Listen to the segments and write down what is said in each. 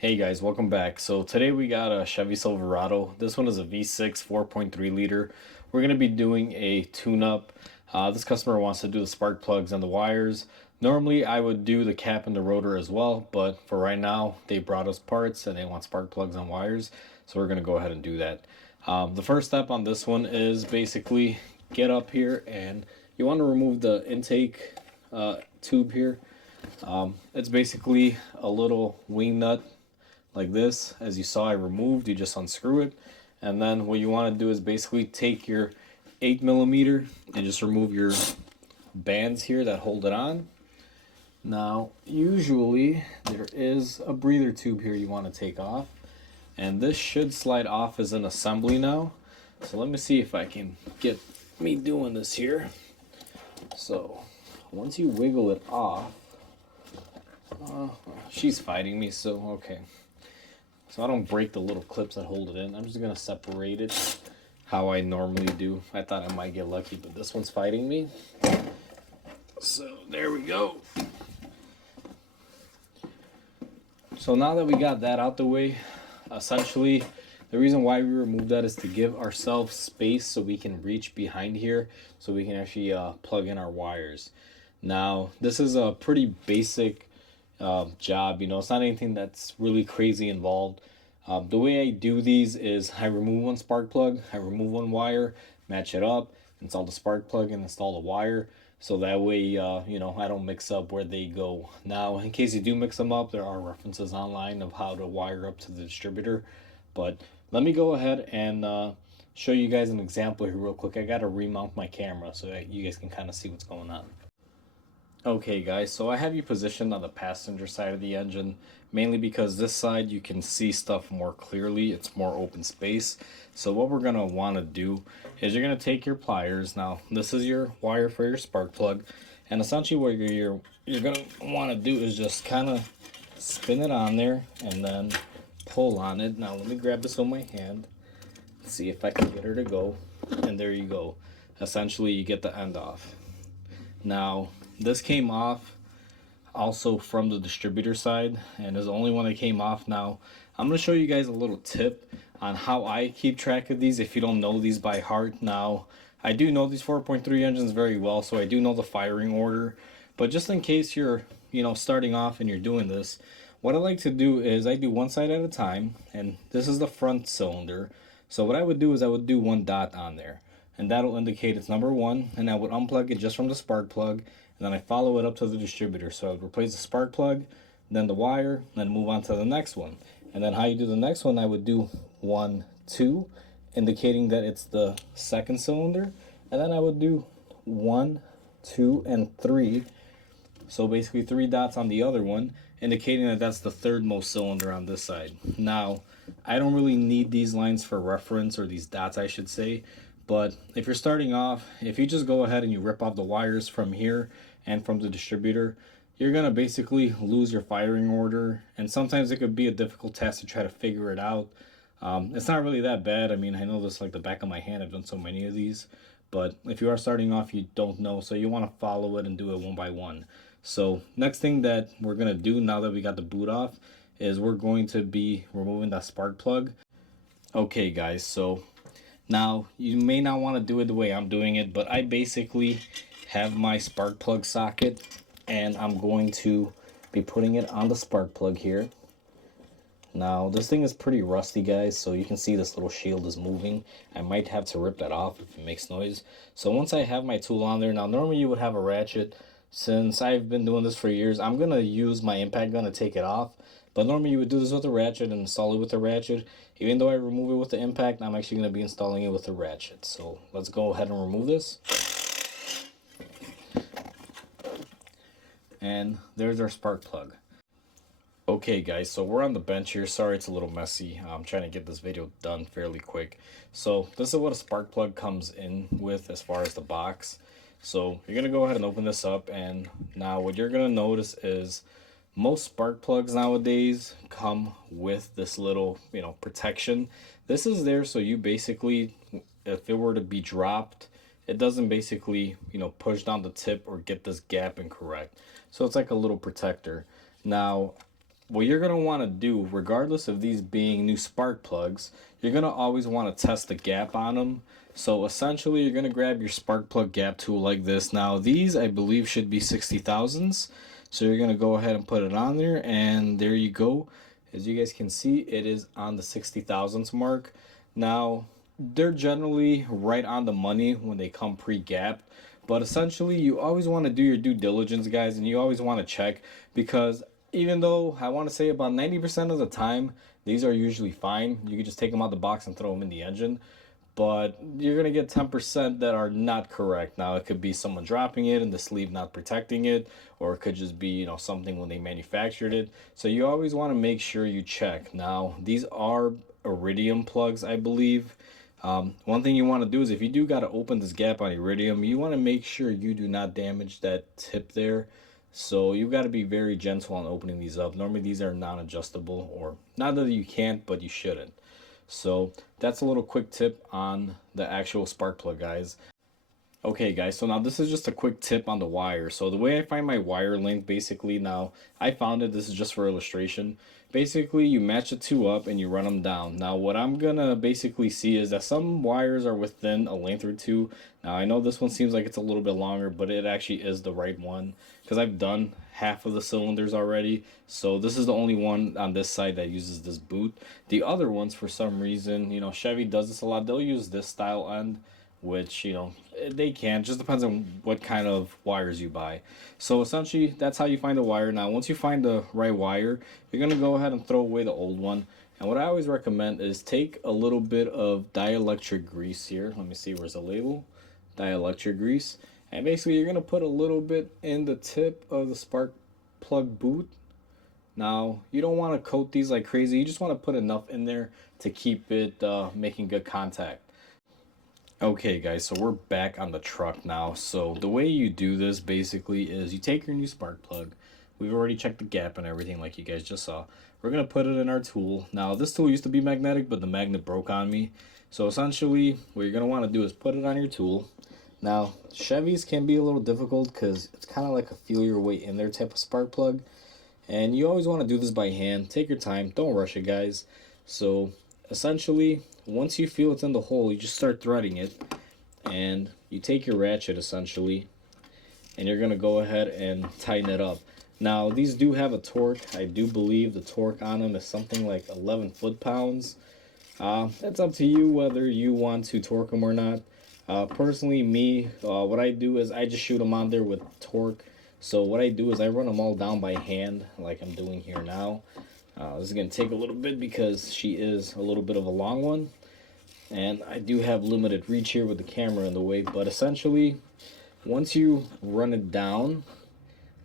Hey guys, welcome back. So today we got a Chevy Silverado. This one is a V6 4.3 liter. We're going to be doing a tune-up. This customer wants to do the spark plugs and the wires. Normally I would do the cap and the rotor as well, but for right now they brought us parts and they want spark plugs and wires. So we're going to go ahead and do that. The first step on this one is basically get up here and you want to remove the intake tube here. It's basically a little wing nut like this. As you saw, I removed. You just unscrew it, and then what you want to do is basically take your 8mm and just remove your bands here that hold it on. Now usually there is a breather tube here you want to take off, and this should slide off as an assembly now. So let me see if I can get me doing this here. So once you wiggle it off, she's fighting me, so okay. So I don't break the little clips that hold it in. I'm just gonna separate it how I normally do. I thought I might get lucky, but this one's fighting me. So there we go. So now that we got that out the way, essentially the reason why we removed that is to give ourselves space so we can reach behind here so we can actually plug in our wires. Now this is a pretty basic job, it's not anything that's really crazy involved. The way I do these is I remove one spark plug, I remove one wire, match it up, install the spark plug and install the wire, so that way I don't mix up where they go. Now in case you do mix them up, there are references online of how to wire up to the distributor, but let me go ahead and show you guys an example here real quick. I gotta remount my camera so that you guys can kind of see what's going on. Okay guys, so I have you positioned on the passenger side of the engine, mainly because this side you can see stuff more clearly. It's more open space. So what we're going to want to do is you're going to take your pliers. Now this is your wire for your spark plug, and essentially what you're going to want to do is just kind of spin it on there and then pull on it. Now let me grab this with my hand, see if I can get her to go, and there you go. Essentially you get the end off. Now this came off also from the distributor side, and is the only one that came off. Now I'm going to show you guys a little tip on how I keep track of these if you don't know these by heart. Now I do know these 4.3 engines very well, so I do know the firing order, but just in case you're starting off and you're doing this, what I like to do is I do one side at a time, and this is the front cylinder. So what I would do is I would do one dot on there, and that'll indicate it's number one, and I would unplug it just from the spark plug, and then I follow it up to the distributor. So I would replace the spark plug, then the wire, then move on to the next one. And then how you do the next one, I would do 1, 2, indicating that it's the second cylinder, and then I would do 1, 2, and 3. So basically 3 dots on the other one, indicating that that's the third most cylinder on this side. Now, I don't really need these lines for reference, or these dots I should say, but if you're starting off, if you just go ahead and you rip off the wires from here and from the distributor, you're going to basically lose your firing order, and sometimes it could be a difficult task to try to figure it out. It's not really that bad. I mean, I know this like the back of my hand. I've done so many of these, but if you are starting off, you don't know, so you want to follow it and do it one by one. So next thing that we're going to do now that we got the boot off is we're going to be removing that spark plug. Okay guys, so now you may not want to do it the way I'm doing it, but I basically have my spark plug socket, and I'm going to be putting it on the spark plug here. Now this thing is pretty rusty guys, so you can see this little shield is moving. I might have to rip that off if it makes noise. So once I have my tool on there, now normally you would have a ratchet. Since I've been doing this for years, I'm going to use my impact gun to take it off. But normally you would do this with a ratchet and install it with a ratchet. Even though I remove it with the impact, I'm actually going to be installing it with a ratchet. So let's go ahead and remove this. And there's our spark plug. Okay guys, so we're on the bench here. Sorry it's a little messy. I'm trying to get this video done fairly quick. So this is what a spark plug comes in with as far as the box. So you're going to go ahead and open this up, and now what you're going to notice is most spark plugs nowadays come with this little protection. This is there so you basically, if it were to be dropped, it doesn't basically push down the tip or get this gap incorrect. So it's like a little protector. Now what you're going to want to do, regardless of these being new spark plugs, you're going to always want to test the gap on them. So essentially, you're going to grab your spark plug gap tool like this. Now, these I believe should be 60,000s. So you're going to go ahead and put it on there, and there you go. As you guys can see, it is on the 60,000s mark. Now, they're generally right on the money when they come pre-gapped. But essentially, you always want to do your due diligence, guys, and you always want to check, because even though I want to say about 90% of the time, these are usually fine. You can just take them out the box and throw them in the engine. But you're going to get 10% that are not correct. Now, it could be someone dropping it and the sleeve not protecting it, or it could just be, you know, something when they manufactured it. So you always want to make sure you check. Now, these are iridium plugs, I believe. One thing you want to do is if you do got to open this gap on iridium, you want to make sure you do not damage that tip there. So you got to be very gentle on opening these up. Normally these are non-adjustable, or not that you can't, but you shouldn't. So that's a little quick tip on the actual spark plug, guys. Okay guys, so now this is just a quick tip on the wire. So the way I find my wire length, basically, now I found it, this is just for illustration. Basically, you match the two up and you run them down. Now what I'm gonna basically see is that some wires are within a length or two. Now I know this one seems like it's a little bit longer, but it actually is the right one, because I've done half of the cylinders already. So this is the only one on this side that uses this boot. The other ones, for some reason, you know, Chevy does this a lot. They'll use this style end, which, you know, they can. Just depends on what kind of wires you buy. So essentially, that's how you find a wire. Now, once you find the right wire, you're going to go ahead and throw away the old one. And what I always recommend is take a little bit of dielectric grease here. Let me see, where's the label? Dielectric grease. And basically, you're going to put a little bit in the tip of the spark plug boot. Now, you don't want to coat these like crazy. You just want to put enough in there to keep it making good contact. Okay guys, so we're back on the truck now. So the way you do this basically is you take your new spark plug. We've already checked the gap and everything like you guys just saw. We're going to put it in our tool. Now this tool used to be magnetic, but the magnet broke on me. So essentially what you're going to want to do is put it on your tool. Now Chevys can be a little difficult because it's kind of like a feel your way in there type of spark plug. And you always want to do this by hand. Take your time. Don't rush it, guys. So essentially, once you feel it's in the hole, you just start threading it, and you take your ratchet essentially, and you're going to go ahead and tighten it up. Now these do have a torque. I do believe the torque on them is something like 11 foot-pounds. It's up to you whether you want to torque them or not. Personally, what I do is I just shoot them on there with torque. So what I do is I run them all down by hand like I'm doing here now. This is going to take a little bit because she is a little bit of a long one. And I do have limited reach here with the camera in the way. But essentially, once you run it down,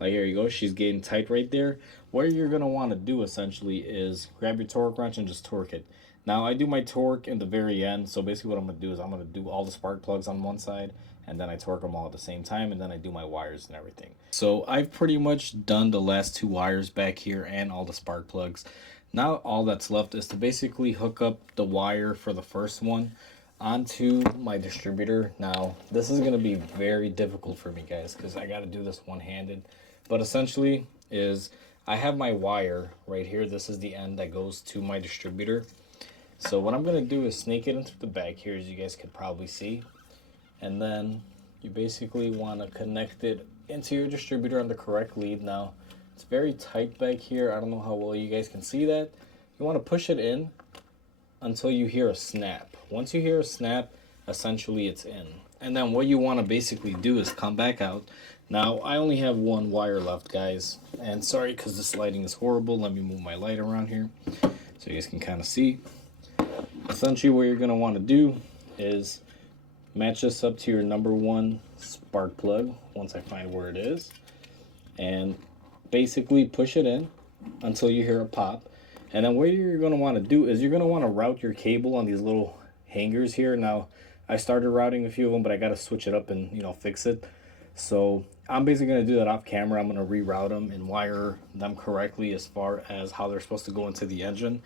like here you go, she's getting tight right there. What you're going to want to do essentially is grab your torque wrench and just torque it. Now I do my torque in the very end. So basically what I'm going to do is I'm going to do all the spark plugs on one side, and then I torque them all at the same time, and then I do my wires and everything. So I've pretty much done the last two wires back here and all the spark plugs. Now all that's left is to basically hook up the wire for the first one onto my distributor. Now this is going to be very difficult for me, guys, because I got to do this one-handed. But essentially is I have my wire right here. This is the end that goes to my distributor. So what I'm going to do is snake it into the back here, as you guys could probably see. And then you basically want to connect it into your distributor on the correct lead. Now, it's very tight back here. I don't know how well you guys can see that. You want to push it in until you hear a snap. Once you hear a snap, essentially it's in. And then what you want to basically do is come back out. Now, I only have one wire left, guys. And sorry, because this lighting is horrible. Let me move my light around here so you guys can kind of see. Essentially, what you're going to want to do is match this up to your number one spark plug once I find where it is, and basically push it in until you hear a pop. And then what you're going to want to do is you're going to want to route your cable on these little hangers here. Now I started routing a few of them, but I got to switch it up and, you know, fix it. So I'm basically going to do that off camera. I'm going to reroute them and wire them correctly as far as how they're supposed to go into the engine.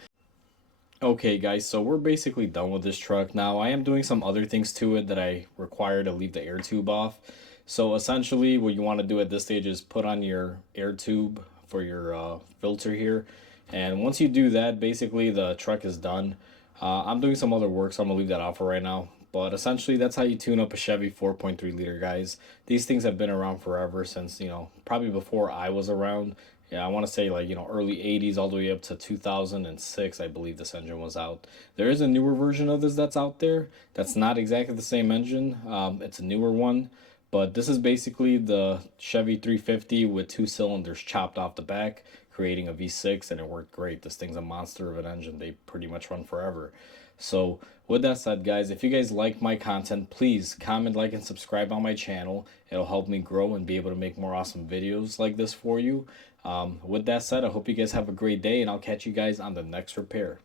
Okay guys, so we're basically done with this truck. Now I am doing some other things to it that I require to leave the air tube off. So essentially what you want to do at this stage is put on your air tube for your filter here. And once you do that, basically the truck is done. I'm doing some other work, so I'm gonna leave that out for right now. But essentially, that's how you tune up a Chevy 4.3 liter, guys. These things have been around forever since, probably before I was around. Yeah, I want to say like, early 80s all the way up to 2006, I believe this engine was out. There is a newer version of this that's out there. That's not exactly the same engine. It's a newer one. But this is basically the Chevy 350 with two cylinders chopped off the back, creating a V6, and it worked great. This thing's a monster of an engine. They pretty much run forever. So, with that said, guys, if you guys like my content, please comment, like, and subscribe on my channel. It'll help me grow and be able to make more awesome videos like this for you. With that said, I hope you guys have a great day, and I'll catch you guys on the next repair.